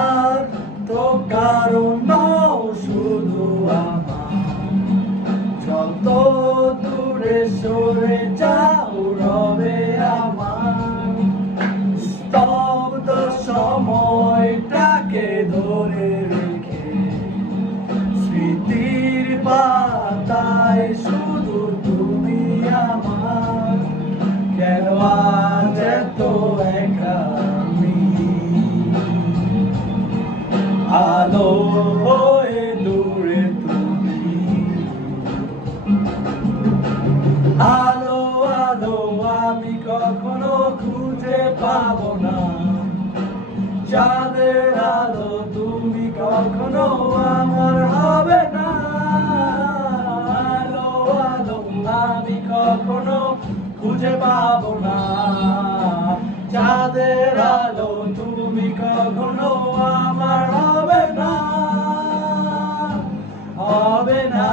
আর তো কারণ নও শুধু আমার, যত দূরে সরে যাও রবে আমার। স্তব্ধ সময়টাকে ধরে রেখে স্মৃতির পাতায় শুধু তুমি আমার। কেন আজ এত একা আমি, আলো হয়ে দূরে তুমি। আলো আলো আমি কখনো খুঁজে পাবো না, চাঁদের আলো তুমি কখনো আমার হবে না। আলো আলো আমি কখনো খুঁজে পাবো না, চাঁদের আলো তুমি কখনো আমার হবে না, হবে না।